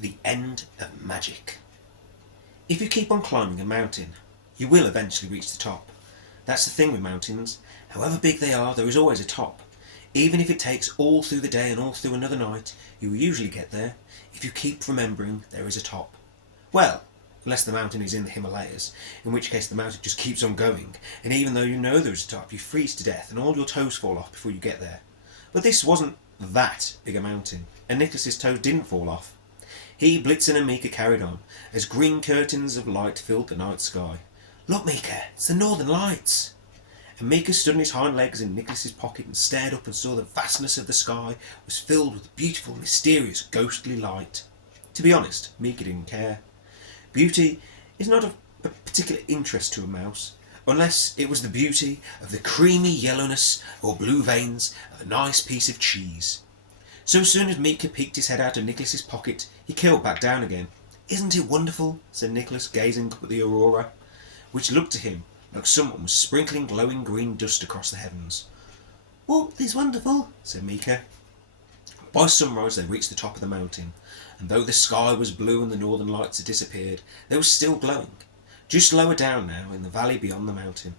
The end of magic. If you keep on climbing a mountain, you will eventually reach the top. That's the thing with mountains. However big they are, there is always a top. Even if it takes all through the day and all through another night, you will usually get there if you keep remembering there is a top. Well, unless the mountain is in the Himalayas, in which case the mountain just keeps on going, and even though you know there is a top, you freeze to death and all your toes fall off before you get there. But this wasn't that big a mountain, and Nicholas's toes didn't fall off. He, Blitzen and Mika carried on, as green curtains of light filled the night sky. "Look, Mika, it's the Northern Lights!" And Mika stood on his hind legs in Nicholas's pocket and stared up and saw the vastness of the sky was filled with beautiful, mysterious, ghostly light. To be honest, Mika didn't care. Beauty is not of particular interest to a mouse, unless it was the beauty of the creamy yellowness or blue veins of a nice piece of cheese. So soon as Mika peeked his head out of Nicholas's pocket, he curled back down again. "Isn't it wonderful?" said Nicholas, gazing up at the aurora, which looked to him like someone was sprinkling glowing green dust across the heavens. "What is wonderful?" said Mika. By sunrise they reached the top of the mountain, and though the sky was blue and the northern lights had disappeared, they were still glowing, just lower down now in the valley beyond the mountain.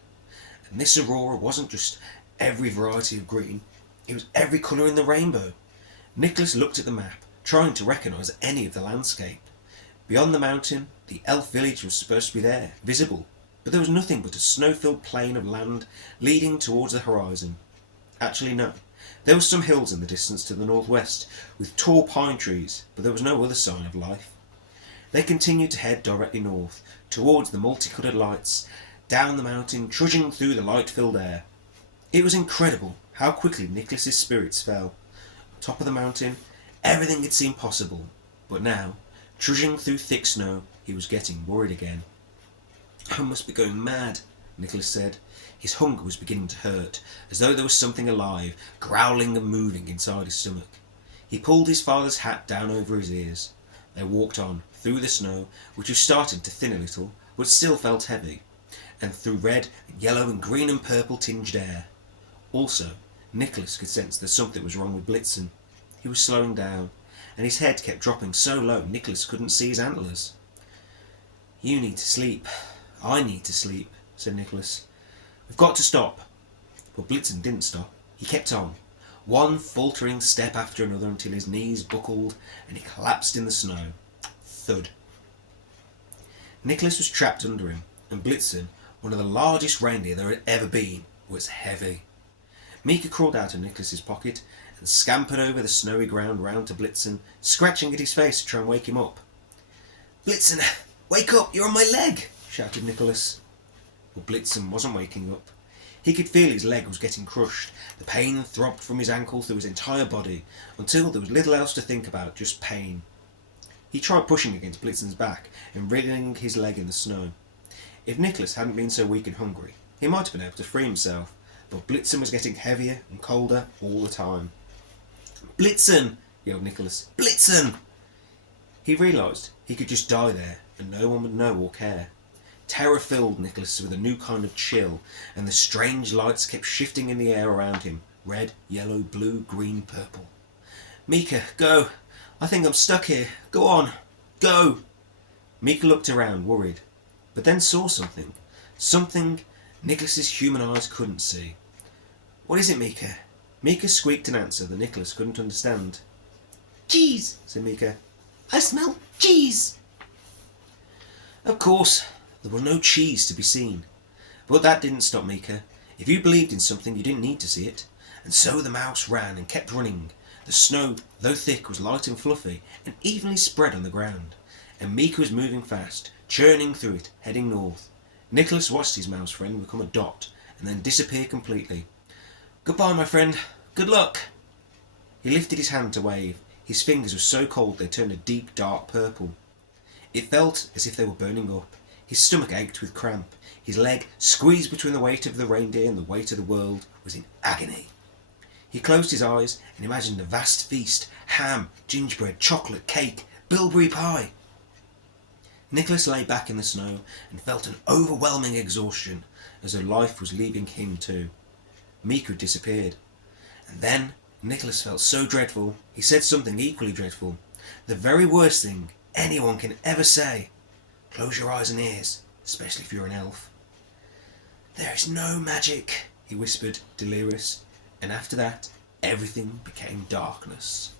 And this aurora wasn't just every variety of green, it was every colour in the rainbow. Nicholas looked at the map, trying to recognise any of the landscape. Beyond the mountain, the elf village was supposed to be there, visible, but there was nothing but a snow-filled plain of land leading towards the horizon. Actually, no. There were some hills in the distance to the northwest, with tall pine trees, but there was no other sign of life. They continued to head directly north, towards the multicoloured lights, down the mountain, trudging through the light-filled air. It was incredible how quickly Nicholas's spirits fell. On top of the mountain, everything had seemed possible, but now, trudging through thick snow, he was getting worried again. "I must be going mad," Nicholas said. His hunger was beginning to hurt, as though there was something alive, growling and moving inside his stomach. He pulled his father's hat down over his ears. They walked on, through the snow, which was starting to thin a little, but still felt heavy, and through red and yellow and green and purple tinged air. Also, Nicholas could sense that something was wrong with Blitzen. He was slowing down, and his head kept dropping so low Nicholas couldn't see his antlers. "You need to sleep. I need to sleep," said Nicholas. "We've got to stop." But Blitzen didn't stop. He kept on, one faltering step after another until his knees buckled and he collapsed in the snow. Thud. Nicholas was trapped under him, and Blitzen, one of the largest reindeer there had ever been, was heavy. Mika crawled out of Nicholas's pocket and scampered over the snowy ground round to Blitzen, scratching at his face to try and wake him up. "Blitzen, wake up! You're on my leg!" shouted Nicholas. But Blitzen wasn't waking up. He could feel his leg was getting crushed. The pain throbbed from his ankle through his entire body, until there was little else to think about, just pain. He tried pushing against Blitzen's back and wriggling his leg in the snow. If Nicholas hadn't been so weak and hungry, he might have been able to free himself, but Blitzen was getting heavier and colder all the time. "Blitzen!" yelled Nicholas. "Blitzen!" He realised he could just die there, and no one would know or care. Terror filled Nicholas with a new kind of chill, and the strange lights kept shifting in the air around him, red, yellow, blue, green, purple. "Mika, go! I think I'm stuck here. Go on! Go!" Mika looked around, worried, but then saw something. Something Nicholas's human eyes couldn't see. "What is it, Mika?" Mika squeaked an answer that Nicholas couldn't understand. "Cheese," said Mika. "I smell cheese." Of course, there was no cheese to be seen. But that didn't stop Mika. If you believed in something, you didn't need to see it. And so the mouse ran and kept running. The snow, though thick, was light and fluffy, and evenly spread on the ground. And Mika was moving fast, churning through it, heading north. Nicholas watched his mouse friend become a dot, and then disappear completely. "Goodbye, my friend. Good luck." He lifted his hand to wave. His fingers were so cold they turned a deep, dark purple. It felt as if they were burning up. His stomach ached with cramp. His leg, squeezed between the weight of the reindeer and the weight of the world, was in agony. He closed his eyes and imagined a vast feast: ham, gingerbread, chocolate, cake, bilberry pie. Nicholas lay back in the snow and felt an overwhelming exhaustion, as though life was leaving him too. Mika had disappeared. And then Nicholas felt so dreadful, he said something equally dreadful. The very worst thing anyone can ever say. Close your eyes and ears, especially if you're an elf. There is no magic, he whispered, delirious, and after that, everything became darkness.